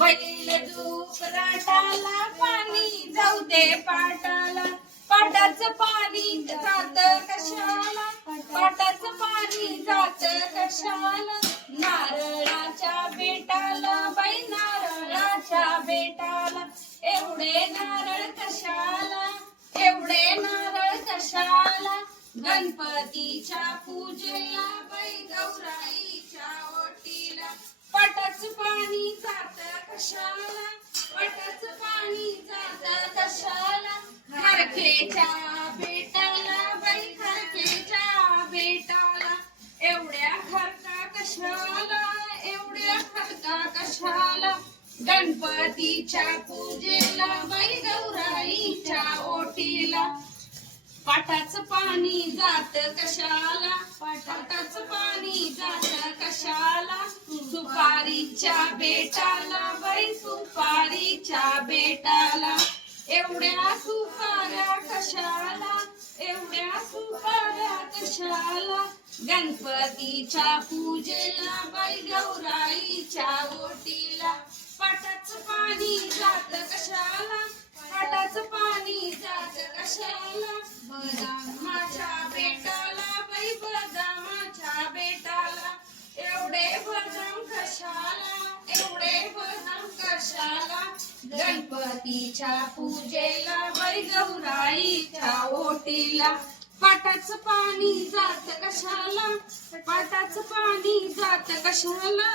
बैल दूक राटाला पाणी जाऊ दे पाटाला. पाटाच पाणी जात कशाला? पाटाचं पाणी जात कशाला? नारळाच्या बेटाला बाई नारळाच्या बेटाला. एवढे नारळ कशाला? एवढे नारळ कशाला? गणपतीच्या पूजेला कशाला? सुपारीच्या बेटाला बाई सुपारीच्या बेटाला. एवढ्या सुपाऱ्या कशाला? एवढ्या सुपाऱ्या कशाला? गणपतीच्या पूजेला बाई गौराईच्या ओटीला. पाटाच पाणी जात कशाला? पाटाच पाणी जात कशाला? माझ्या बेटाला गणपतीच्या पूजेला बै गौराईच्या ओटीला. पाटाचं पाणी जात कशाला? पाटाचं पाणी जात कशाला?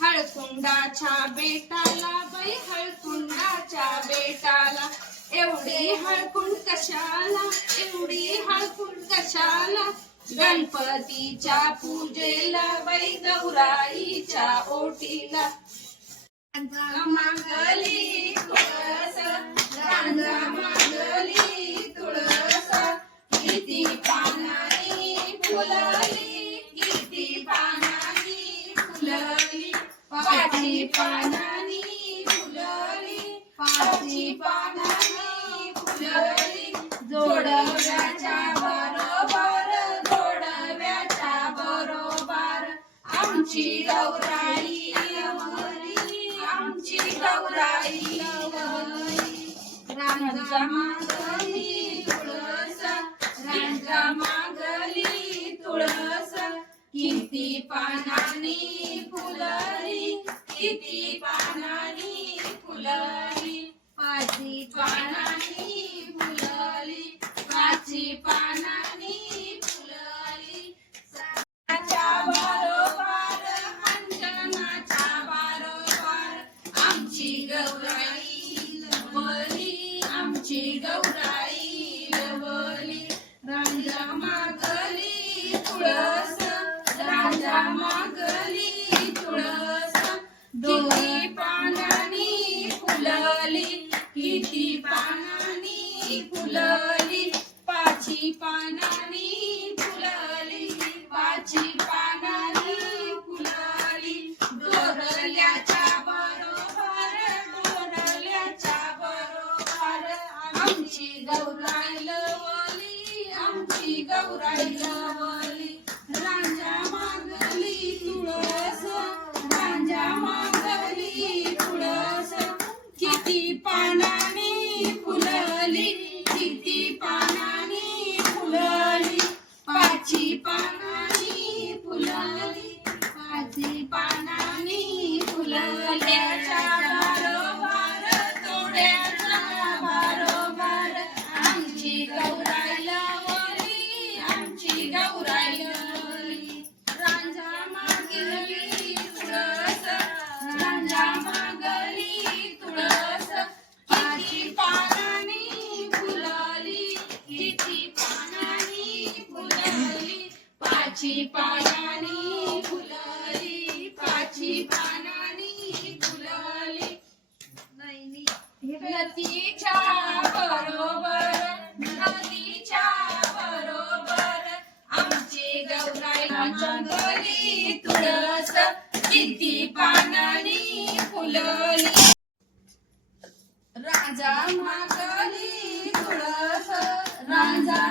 हळकुंडाच्या बेटाला बाई हळकुंडाच्या बेटाला. एवढी हळकुंड कशाला? एवढी हळकुंड कशाला? गणपतीच्या पूजेला बाई गौराईच्या ओटीला. मागली तुळस रांगा मागली तुळस. किती पानानी फुलली किती पानानी फुलली. पाची पानानी फुलली पाची पानानी फुलली. जोडव्याच्या बरोबर जोडव्याच्या बरोबर. आमची गौराई गौराई लवली रांजा मागली तुळस रांजा मागली तुळस किती पानानी फुलली किती पानानी फुलली. पाची पानानी पाची पानानी फुलली पाची पानानी फुलली. नदीच्या बरोबर नदीच्या बरोबर आमचे गौराईला जंगली तुळस किती पानानी फुलली. राजा मागली तुळस राजा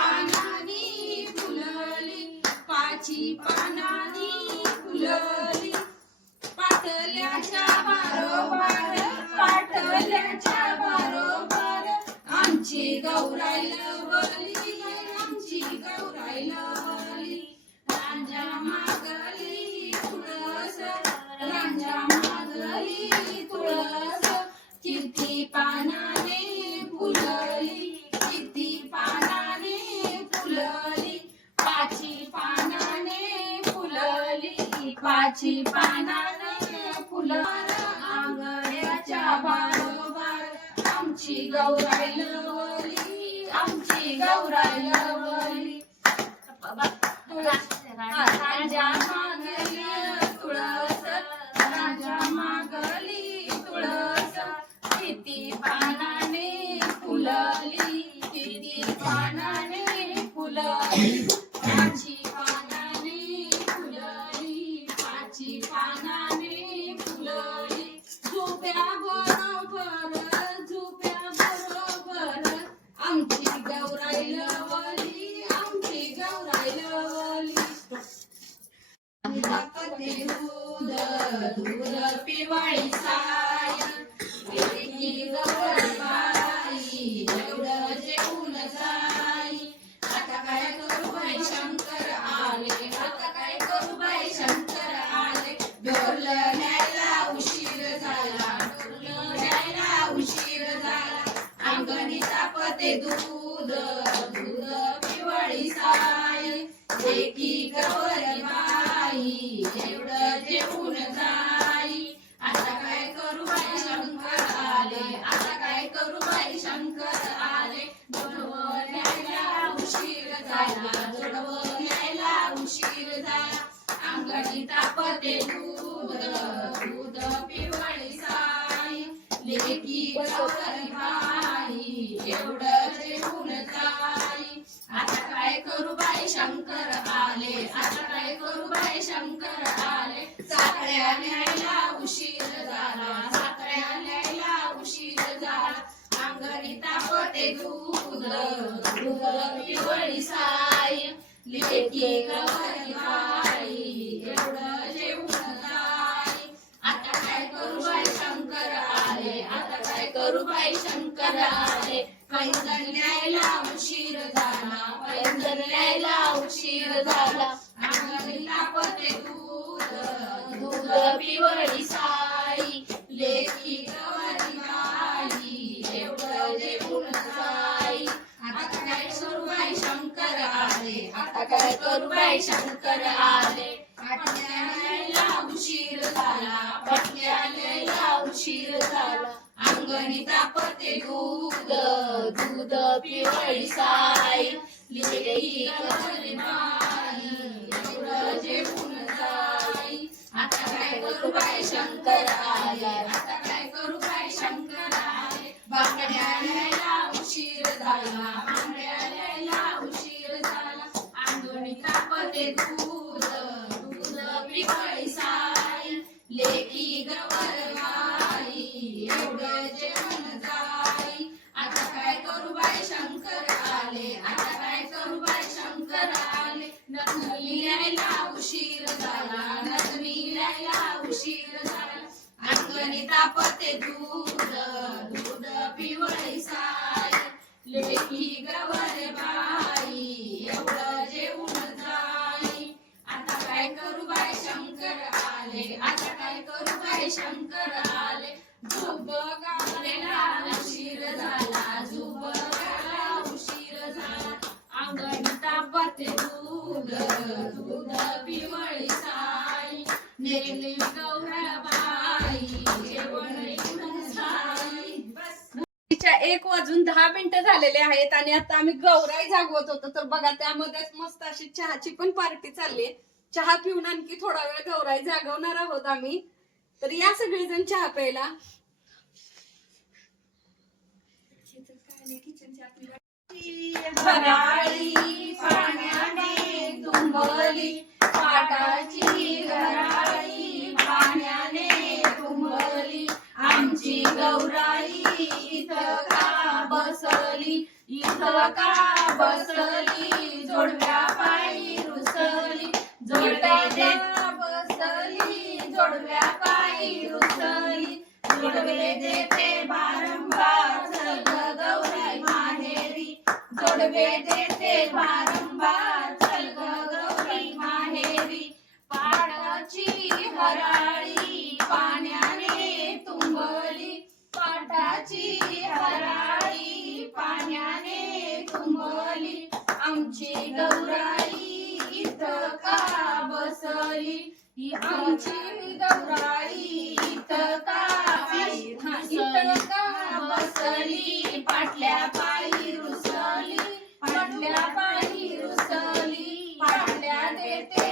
पानानी फुलली पाची पानानी फुलली. पाटल्याच्या बारोबार पाटल्याच्या बारोबार आमची गौराई लवली. पिवाळी झाला. तापते दूध. दूध पिवळी साई. एवढं जेवून आता काय करू बाई शंकर आले? आता काय करू बाई शंकर आले? उशीर झाला. पाटल्या उशीर झाला. अंगणी तापते दूध दूध पिवळी साई. लेकी गौरी माई एवढं जेवून जाई. आता काय करू बाय शंकर आले आता काय करू बाई शंकर आले बांगड्या न्यायला उशीर झाला बांगड्या न्यायला उशीर झाला. अंगणी तापते दूध यायला उशीर झाला. नथनी यायला उशीर झाला. अंगणी तापते दूध दूध पिवळी साई नेली गौराबाई जेवण येऊन जाई तिच्या एक वाजून दहा मिनिटं झालेले आहेत आणि आता आम्ही गौराई जागवत होतो. तर बघा त्यामध्येच मस्त अशी चहाची पण पार्टी चालली. चहा पिऊन आणखी थोडा वेळ गौराई जागवणार आहोत आम्ही. तर या सगळेजण चहा प्यायला. तुंबली पाटाची घराळी पाण्याने तुंबली आमची गौराई इथं का बसली? इथं का बसली? जोडव्या पायी रुसली. जोडवे बसली? जोडव्या पायी रुसली. जोडवे देते बारंबार चल ग गौरी माहेरी. जोडवे देते बारंबार चल ग गौरी माहेरी पाटाची हराळी पाण्याने तुंबली पाटाची हराळी पाण्याने तुंबली गौराई इथं का बसली? ही आमची इथं का इथं का बसली? पाटल्या पायी रुसली पाटल्या पायी रुसली. पाटल्या देते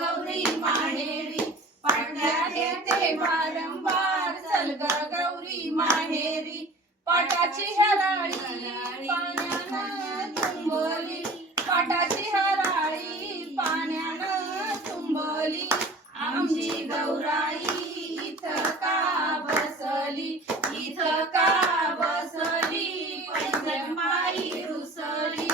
गौरी माहेरी. पाटल्या देते वारंवार चल ग गौरी माहेरी. पाटाची हराळी पाण्यानं पाटाची हराळी पाण्यानं तुंबली. आमची गौराई इथं का बसली इथं का बसली पैंजण बाई रुसली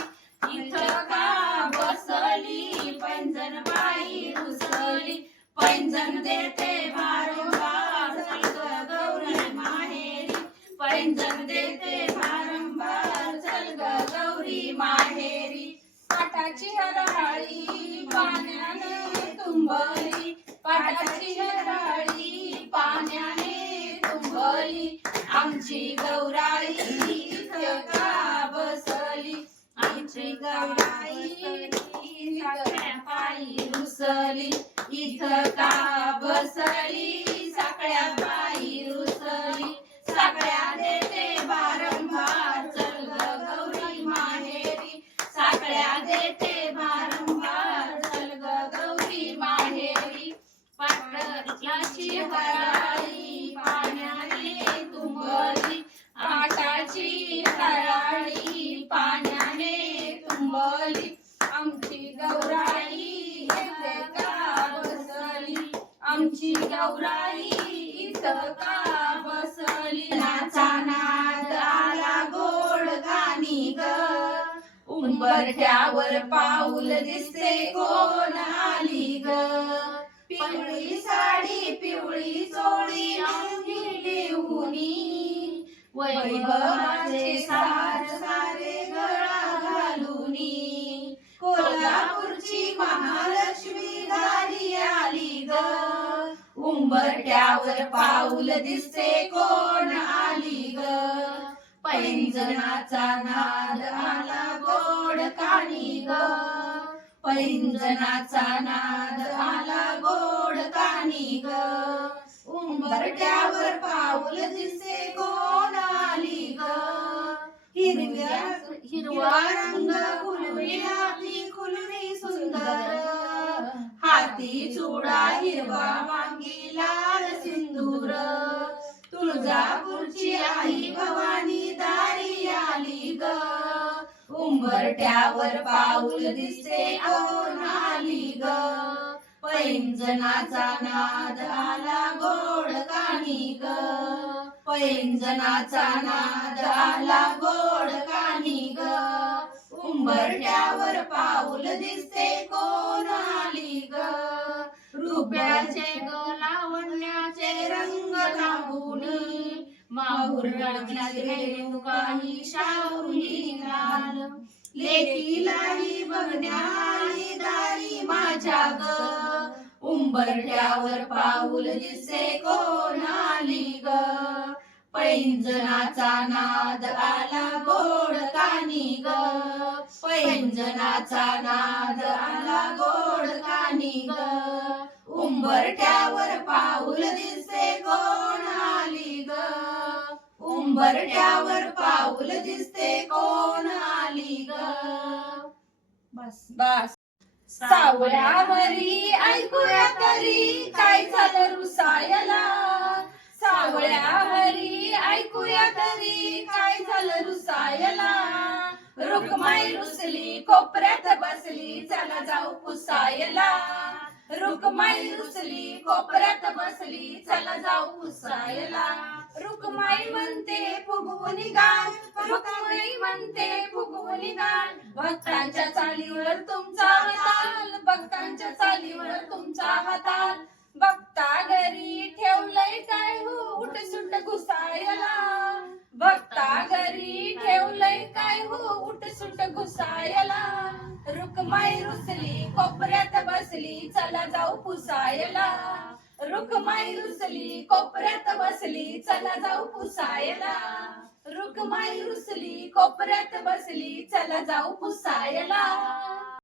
इथं का बसली पैंजण बाई रुसली पैंजण देते वारंवार चल ग गौरी माहेरी पैंजण देते वारंवार चल ग गौरी माहेरी पाटाची हराळी पाण्याने तुंबली पाटाची हराळी पाण्याने बसली आमची गौराई इथं का बसली? आमची गौराई साखळ्या पायी रुसली इथं का बसली? सगळ्या पायी रुसली सगळ्या देते वारंवार चल गौरी माहेरी. सगळ्या देते वारंवार चल गौरी माहेरी. पाटाची हरा पाण्याने तुंबली पाटाची हराळी पाण्याने तुंबली आमची गौराई इथं का बसली आमची गौराई इथं का बसली नाचा नाद आला गोड गाणी ग उंबरठ्यावर पाऊल दिसते कोण आली ग? पिवळी साडी पिवळी चोळी अंगी लिहुनी वैभवाचे सार सारे गळा घालूनी कोल्हापूरची महालक्ष्मी दारी आली ग. उंबरट्यावर पाऊल दिसते कोण आली पैंजनाचा नाद आला गोड काणी ग. पैंजनाचा नाद आला गोड काणी ग. उंबरट्यावर पाऊल दिसे कोण आली ग? हिरव्या हिरवा रंग खुलवी हाती खुलवी सुंदर. हाती चुडा हिरवा वांगी लाल सिंदूर. तुळजा उंबरट्यावर पाऊल दिसते कोणाली ग? पैंजनाचा नाद आला गोड कानी ग. पैंजनाचा नाद आला गोड कानी ग. उंबरट्यावर पाऊल दिसते कोणाली ग? रुपयाचे ग लावण्याचे रंग लावून माहुर काही शाहूनी लाल लेकीलाही बघण्याली दारी माझ्या ग उंबरठ्यावर पाऊल दिसे कोणाली ग. पैंजनाचा नाद आला गोड कानी ग. पैंजनाचा नाद आला गोड कानी ग. उंबरठ्यावर पाऊल दिसे कोण उंबरट्यावर पाऊल दिसते कोण आली ग? बस बस. सावळ्यावरी ऐकूया तरी काय झालं रुसायला? सावळ्यावरी ऐकूया तरी काय झालं रुसायला? रुक्माई रुसली कोपऱ्यात बसली चला जाऊ पुसायला. रुक्माई रुसली कोपऱ्यात बसली चला जाऊ पुसायला रुक्माई म्हणते फुगवून गाण रुक्माई म्हणते फुगवून गाण भक्तांच्या चालीवर तुमचा हाताल उठ सुट घुसायला. रुकमाई रुसली कोपऱ्यात बसली चला जाऊ पुसायला. रुकमाई रुसली कोपऱ्यात बसली चला जाऊ पुसायला. रुकमाई रुसली कोपऱ्यात बसली चला जाऊ पुसायला.